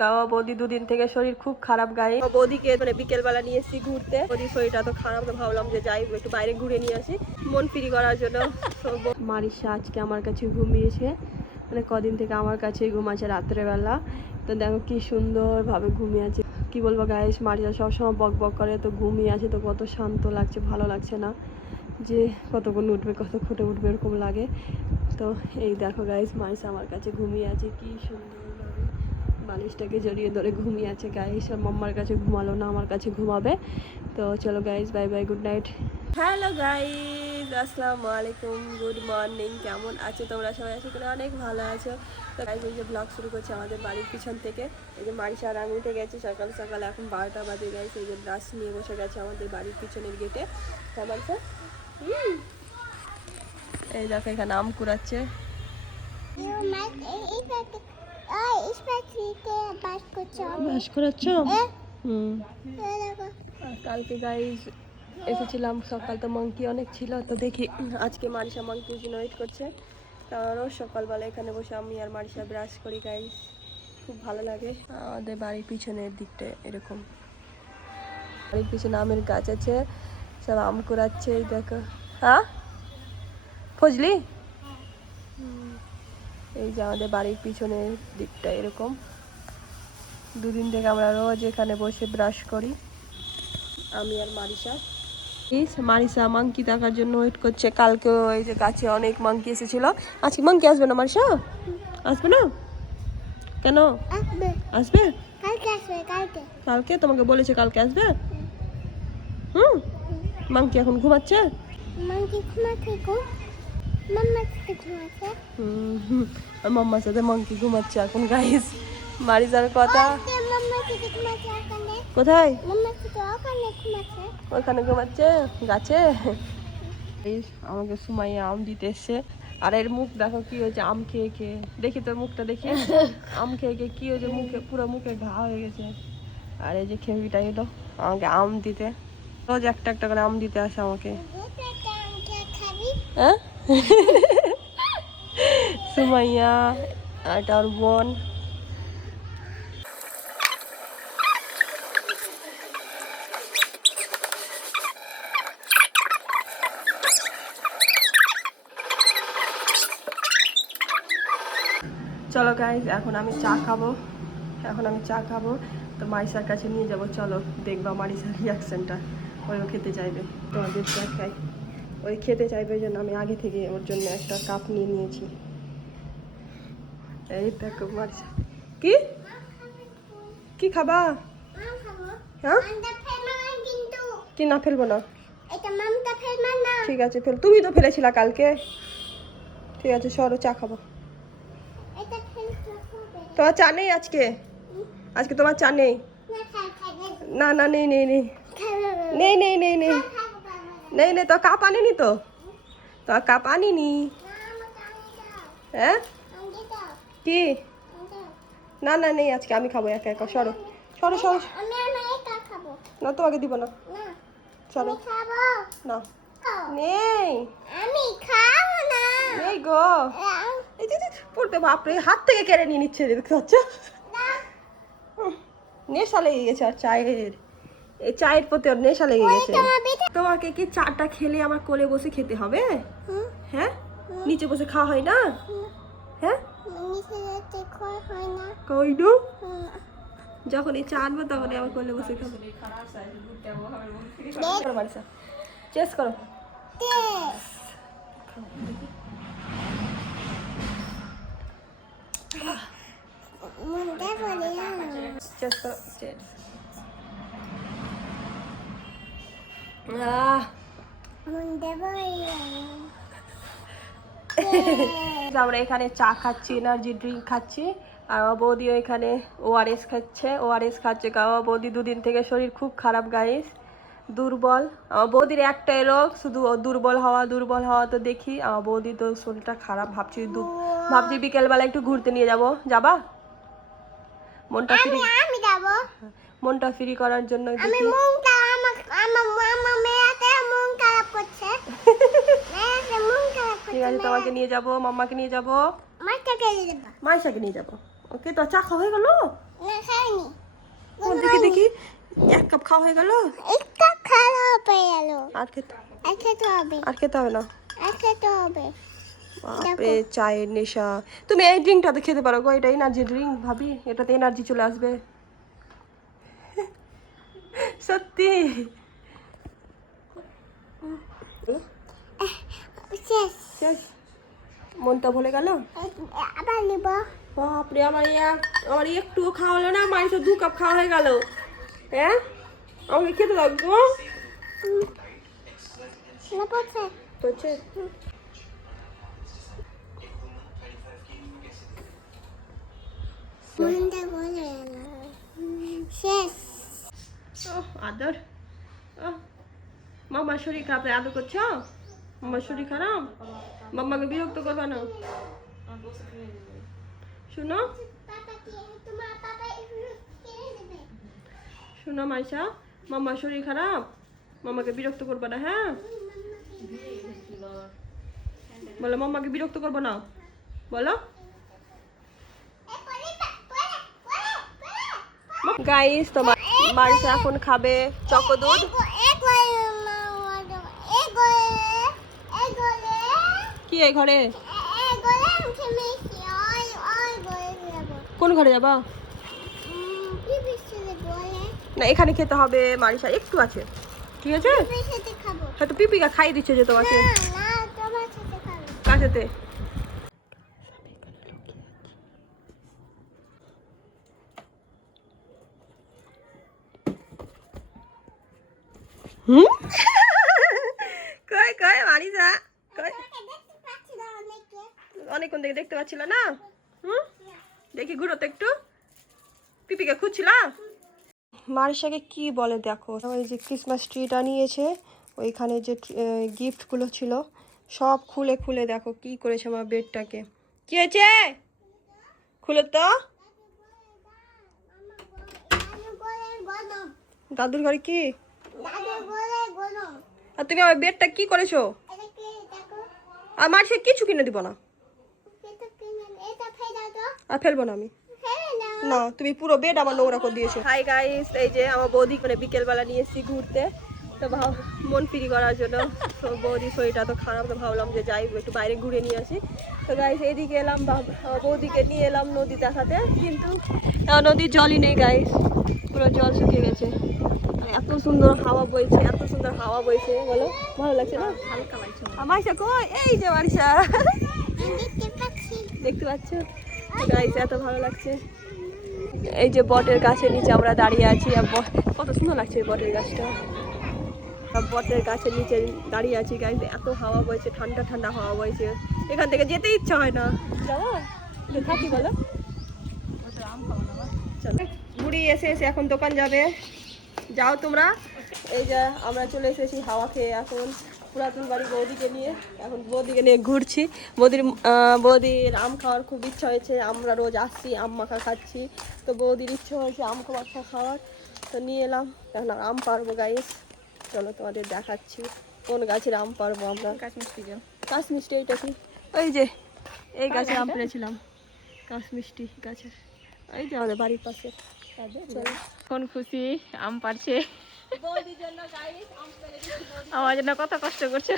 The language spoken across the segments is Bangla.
কাওয়া বৌদি দুদিন থেকে শরীর খুব খারাপ গায়ে। বৌদিকে মানে বিকেল বেলা নিয়ে এসেছি ঘুরতে। বৌদির শরীরটা তো খারাপ, তো ভাবলাম যে যাই একটু বাইরে ঘুরে নিয়ে আসি মন ফ্রি করার জন্য। মারিশা আজকে আমার কাছে ঘুমিয়েছে, মানে কদিন থেকে আমার কাছেই ঘুমাচ্ছে রাত্রেবেলা। তো দেখো কি সুন্দরভাবে ঘুমিয়ে আছে। কি বলবো গাইস, মারিশা সবসময় বক বক করে, তো ঘুমিয়ে আছে তো কত শান্ত লাগছে, ভালো লাগছে না যে কতক্ষণ উঠবে কতক্ষণে উঠবে এরকম লাগে। তো এই দেখো গাইস, মারিশা আমার কাছে ঘুমিয়ে আছে কি সুন্দরভাবে, বালিশটাকে জড়িয়ে ধরে ঘুমিয়ে আছে গাইস। আর মাম্মার কাছে ঘুমালো না, আমার কাছে ঘুমাবে। তো চলো guys, bye bye, good night. Hello guys, আসসালামু আলাইকুম, গুড মর্নিং। কেমন আছো তোমরা সবাই? আশা করি অনেক ভালো আছো। তো গাইস, এই যে ব্লগ শুরু করছে আমাদের বাড়ির পিছন থেকে। এই যে মারিশা আর আমি উঠে গেছি সকাল সকাল, এখন 12টা বাজে গাইস। এই যে ব্রাশ নিয়ে বসে গেছে আমাদের বাড়ির পিছনের গেটে। হ্যাঁ মারিশা, এই দেখো এখানে আম কুড়াচ্ছে। কালকে গাইস এসেছিলাম সকাল, তো মাংকি অনেক ছিল, তো দেখি আজকে মারিশা মাংকির জন্য ওয়েট করছে। কারণ সকালবেলা এখানে বসে আমি আর মারিশা ব্রাশ করি গাইস, খুব ভালো লাগে। আমাদের বাড়ির পিছনের দিকটা এরকম, বাড়ির পিছনে আমের গাছ আছে, সব আম কুড়াচ্ছে। এই দেখো, হ্যাঁ ফজলি, এই যে আমাদের বাড়ির পিছনের দিকটা এরকম। দুদিন থেকে আমরা রোজ এখানে বসে ব্রাশ করি আমি আর মারিশা। মারিশা মাংকি দেখার জন্য ওয়েট করছে। কালকে ওই যে গাছে অনেক মাংকি এসেছিল, আজকে মাংকি আসবে না মারিশা? আসবে না কেন? আসবে কালকে, তোমাকে বলেছে কালকে আসবে। মাংকি এখন ঘুমাচ্ছে। মাম্মার সাথে মাংকি ঘুমাচ্ছে এখন গাইস। মারিশার কথা কোথায়? ওখানে ঘুমাচ্ছে গাছে। আমাকে সুমাইয়া আম দিতে এসছে, আর এর মুখ দেখো কি হয়েছে আম খেয়ে খেয়ে। দেখি তোর মুখটা দেখি, আম খেয়ে খেয়ে কি হয়েছে মুখে, পুরো মুখে ঘা হয়ে গেছে। আর এই যে খেবিটা এলো আমাকে আম দিতে, রোজ একটা একটা করে আম দিতে আসে আমাকে। হ্যাঁ সুমাইয়া আর ওর বোন। চলো গাইজ, এখন আমি চা খাবো, তো মারিশার কাছে নিয়ে যাব। চলো দেখবা মারিশার রিয়াকশনটা, ওইও খেতে চাইবে। তোমাদের চা খাই, ওই খেতে চাইবে, ওই জন্য আমি আগে থেকে ওর জন্য একটা কাপ নিয়ে নিয়েছি। এই দেখো মারিশা, কি কি খাবা? হ্যাঁ কি না ফেলবো না? ঠিক আছে ফেল, তুমি তো ফেলেছিলা কালকে। ঠিক আছে সরো, চা খাবো। তোমার চা নেই আজকে? আজকে তোমার চা নেই? না না নেই নেই নেই নেই নেই নেই নেই নেই নেই, তো কাপ আনিনি, তো কাপ আনিনি। হ্যাঁ কি? না না নেই আজকে, আমি খাবো একা একা। সরো সরো সরো, না তোমাকে দিব না, চলো না, নেই নেই গো। এই যে পড়তে বাপরে, হাত থেকে কেড়ে নিয়ে নিচ্ছে, দেখতে পাচ্ছ? নেশা লেগে গেছে আর চায়ের, এই চায়ের প্রতি ওর নেশা লেগে গেছে। তোমাকে কি চাটা খেলে আমার কোলে বসে খেতে হবে? হ্যাঁ নিচে বসে খাওয়া হয় না? হ্যাঁ কই না, যখন এই চা আনবো তখন আমার কোলে বসে খাবো। মারিশা চেস করো, চেস করো, চেস। আমরা এখানে চা খাচ্ছি, এনার্জি ড্রিঙ্ক খাচ্ছি, আর আমার বৌদিও এখানে ওআরএস খাচ্ছে। কারণ আমার বৌদি দুদিন থেকে শরীর খুব খারাপ গাইস, দুর্বল। আমার বৌদির একটাই রোগ, শুধু দুর্বল হওয়া। তো দেখি আমার বৌদি তো শরীরটা খারাপ, ভাবছি বিকেলবেলা একটু ঘুরতে নিয়ে যাবা মনটা ফ্রি করার জন্য। ঠিক আছে তোমাকে নিয়ে যাবো, মাম্মাকে নিয়ে যাবো, মাইশাকে নিয়ে যাবো। ওকে তো চা খাওয়া হয়ে গেল, না খাইনি। দেখি দেখি, 1 কাপ খাওয়া হয়ে গেল। একটা খাওয়া হয়ে গেল। আর খেতে আর খেতে হবে। আর খেতে হবে না। আর খেতে হবে। বাপরে, চায়ের নেশা। তুমি এই ড্রিঙ্কটা তো খেতে পারো গো, এটা এনার্জি ড্রিঙ্ক ভাবি, এটাতে এনার্জি চলে আসবে সত্যি। শেষ। শেষ? মনটা ভুলে গেল। আবার নিব। বাপরে, আমার একটুও খাওয়া হলো না, মাইস 2 কাপ খাওয়া হয়ে গেল। হ্যাঁ, আমাকে খেতে লাগবো। না পড়ছে। হচ্ছে মনটা বলে গেল। শেষ। আদর। মামার শরীর খারাপ, আদর করছো? মামার শরীর খারাপ, মাম্মাকে বিরক্ত করবা না। শুনো তোমার পাপা একটু কিনে দেবে। শুনো মাইশা, মামার শরীর খারাপ, মামাকে বিরক্ত করবা না। হ্যাঁ বলো, মাম্মাকে বিরক্ত করবো না, বলো। গাইস, তোমার মারিসা এখন খাবে চকো দুধ। কি এই ঘরে? কোন ঘরে যাবা? না, এখানে খেতে হবে মারিসা, একটু আছে, ঠিক আছে? হয়তো পিপিকা খাইয়ে দিচ্ছে যে তোমাকে। কাছেতে কই কই মারিসা, কই? অনেকক্ষণ থেকে দেখতে পাচ্ছিল না। দেখি ঘুরো তো একটু, পিপিকে খুঁজছিলা। মারিসাকে কি বলে দেখো, ওই যে ক্রিসমাস ট্রিটা নিয়েছে, ওইখানে যে গিফটগুলো ছিল সব খুলে খুলে দেখো কি করেছে আমার বেডটাকে। কি হয়েছে? খুলে তো। দাদুর ঘরে কি? আর তুমি আমার বেডটা কি করেছো? আর মারিসা কিছু কিনে দিব না। আর ফেলবো না আমি। না, তুমি পুরো বেড আমার নোংরা করে দিয়েছো। হাই গাইস, এই যে আমার বৌদি মানে বিকেলবেলা নিয়ে এসেছি ঘুরতে, তো মন ফ্রি করার জন্য। তো বৌদির শরীরটা তো খারাপ, তো ভাবলাম যে যাই একটু বাইরে ঘুরে নিয়ে আসি। তো গাইস এদিকে এলাম, আমার বৌদিকে নিয়ে এলাম নদী দেখাতে, কিন্তু নদীর জলই নেই গাইস, পুরো জল শুকিয়ে গেছে। আর এত সুন্দর হাওয়া বইছে, এত সুন্দর হাওয়া বইছে, বলো ভালো লাগছে না? হালকা লাগছে। মারিসা কই? এই যে মারিসা, দেখতে পাচ্ছ গাইস, এত ভালো লাগছে। এই যে বটের গাছের নিচে আমরা দাঁড়িয়ে আছি, আর কত সুন্দর লাগছে এই বটের গাছটা। বটের গাছের নিচে দাঁড়িয়ে আছি গাইস, এত হাওয়া বইছে, ঠান্ডা ঠান্ডা হাওয়া বইছে, এখান থেকে যেতে ইচ্ছা হয় না। যাবো থাকি, বলো চলো। বুড়ি এসে এসে এখন দোকান যাবে, যাও তোমরা। এই যে আমরা চলে এসেছি হাওয়া খেয়ে এখন পুরাতন বাড়ি বৌদিকে নিয়ে, এখন বৌদিকে নিয়ে ঘুরছি। বৌদির আম খাওয়ার খুব ইচ্ছা হয়েছে, আমরা রোজ আসছি আম মাখা খাচ্ছি, তো বৌদির ইচ্ছা হয়েছে আম মাখা খাওয়ার, তো নিয়ে এলাম। এখন আম পারবো গাইস, চলো তোমাদের দেখাচ্ছি কোন গাছের আম পারবো আমরা। কাশমিষ্টি, এইটা কি? ওই যে এই গাছের আম পেরেছিলাম, কাশমিষ্টি গাছের, এই যে আমাদের বাড়ির পাশে। চলো, কোন খুশি আম পারছে, আমার জন্য কত কষ্ট করছে।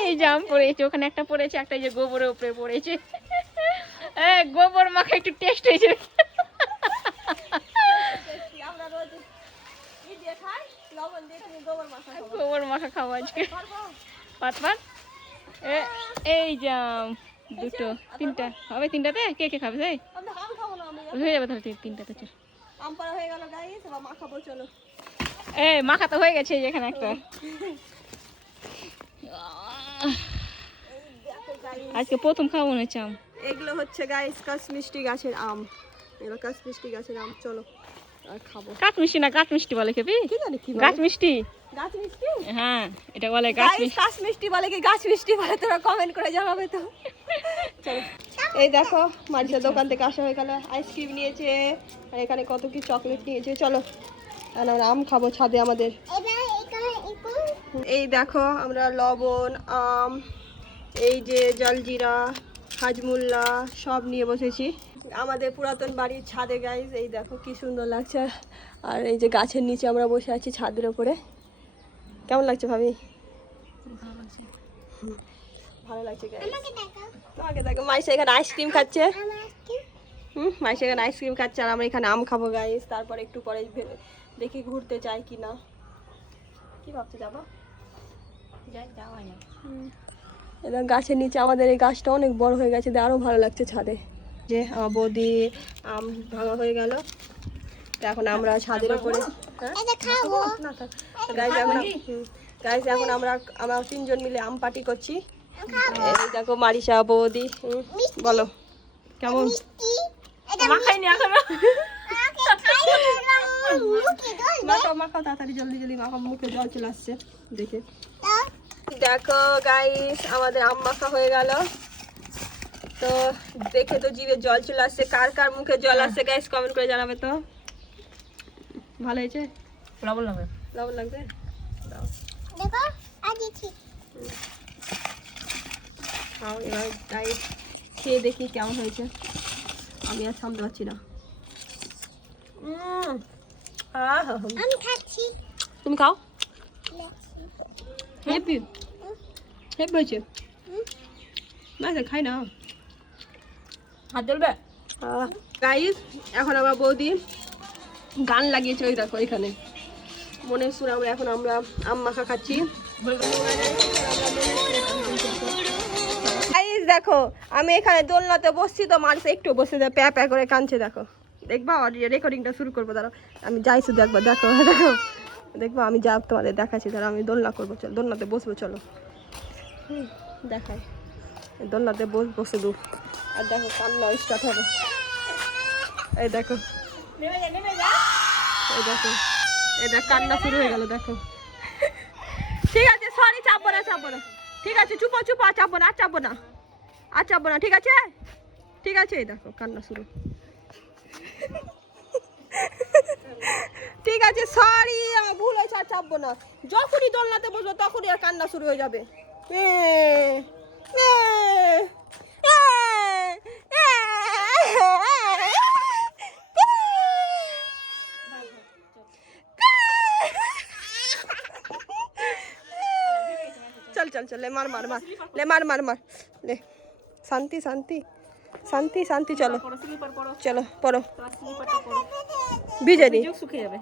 এই যে আম পড়েছে, ওখানে একটা পড়েছে, একটা যে গোবরের উপরে পড়েছে, গোবর মাখা একটু টেস্ট হয়েছে। গোবর মাখা খাবো আজকে। পাত এই যে আম দুটো তিনটা হবে, তিনটাতে কে কে খাবে? হয়ে যাবে তাহলে তিনটাতে। চল আম পাড়া হয়ে গেল গাইস, এবার মাখাবো, চলো। মাখা তো হয়ে গেছে এখানে একটা। আজকে প্রথম খাবো মনে হচ্ছে আম। এগুলো হচ্ছে গাইস কাশমিষ্টি গাছের আম, এগুলো কাশমিষ্টি গাছের আম, চলো আর খাবো। কাঠমিষ্টি না গাছ বলে খেবি? কি জানি কি গাছ মিষ্টি। গাছ মিষ্টি? হ্যাঁ, এটা বলে গাছ মিষ্টি। গাছ মিষ্টি বলে কি গাছ মিষ্টি বলে, তোমরা কমেন্ট করে জানাবে তো। চলো, এই দেখো মারিসা দোকান থেকে আসা হয়ে গেল, আইসক্রিম নিয়েছে, আর এখানে কত কি চকলেট নিয়েছে। চলো আমরা আম খাবো ছাদে আমাদের। এই দেখো আমরা লবণ, আম, এই যে জলজিরা, হাজমুল্লা সব নিয়ে বসেছি। আমাদের পুরাতন বাড়ির ছাদে গাইস, এই দেখো কি সুন্দর লাগছে। আর এই যে গাছের নিচে আমরা বসে আছি ছাদের উপরে। কেমন লাগছে ভাবি? ভালো লাগছে গাইস। আমাকে দেখাও। তোমাকে দেখো, মাইশা এখানে আইসক্রিম খাচ্ছে। আমার আজকে মাইশা এখানে আইসক্রিম খাচ্ছে আর আমরা এখানে আম খাবো গাইস। তারপর একটু পরে দেখি ঘুরতে চাই কি না। কি ভাবছো, যাবা? এবার গাছের নিচে আমাদের এই গাছটা অনেক বড় হয়ে গেছে, আরো ভালো লাগছে ছাদে। যে আমার বৌদি আম ভাঙা হয়ে গেল, তো এখন আমরা ছাদের উপরে এটা খাবো। গাইস এখন আমরা তিনজন মিলে আম পার্টি করছি। এই দেখো মারিশা, বৌদি, বলো কেমন? মিষ্টি। এটা মাখাইনি এখন। আমাকে খাইয়ে দাও। মুখে দাও। মাখাও মাখাও তাড়াতাড়ি, জলদি জলদি মাখাও, মুখে জল চলে আসছে দেখে। দাও। দেখো গাইস আমাদের আম মাখা হয়ে গেল, তো দেখে তো জিভে জল চলে আসছে। কার কার মুখে জল আসছে গাইস কমেন্ট করে জানাবে তো। ভালো হয়েছে? লবণ লাগবে। লবণ লাগবে? দাও দেখো আজ ঠিক। খাও এবার গাইস, খেয়ে দেখি কেমন হয়েছে। আমি আর সামনে পাচ্ছি না। আমি খাচ্ছি। তুমি খাও। লেছি। হেপি হেপি হয়েছে না, খাই না। হাত জ্বলবে? গাইস এখন আমার বৌদি গান লাগিয়েছে, ওই দেখো এখানে মনের সুর। আমরা আম মাখা খাচ্ছি। গাইস দেখো আমি এখানে দোলনাতে বসছি, তো মানুষ একটু বসে প্যা প্যা করে কাঁদছে। দেখো দেখবা, রেকর্ডিংটা শুরু করবো, দাঁড়াও আমি যাই শুধু একবার। দেখো দেখো দেখবো, আমি যা তোমাদের দেখাচ্ছি। দাঁড়াও আমি দোলনা করবো, চলো দোলনাতে বসবো, চলো দেখাই। দোলনাতে বসবো শুধু, আর দেখো কান্না স্টার্ট হবে। এই দেখো এই দেখো, এই দেখ কান্না শুরু হয়ে গেল। দেখো ঠিক আছে, সরি, চাপবো না চাপবো না, ঠিক আছে, চুপো চুপো, আর চাপবো না, আর চাপবো না, আর চাপবো না, ঠিক আছে ঠিক আছে। এই দেখো কান্না শুরু। ঠিক আছে সরি, আমার ভুল হয়েছে, আর চাপবো না। যখনই দোলনাতে বসবো তখনই আর কান্না শুরু হয়ে যাবে। चल चल चल, ले मार मार मार, ले मार मार मार, ले शांति शांति शांति शांति। चलो স্লিপার পরো। चलो पढ़ो, স্লিপারটা পরো। ভিজে নি। শুকিয়ে যাবে।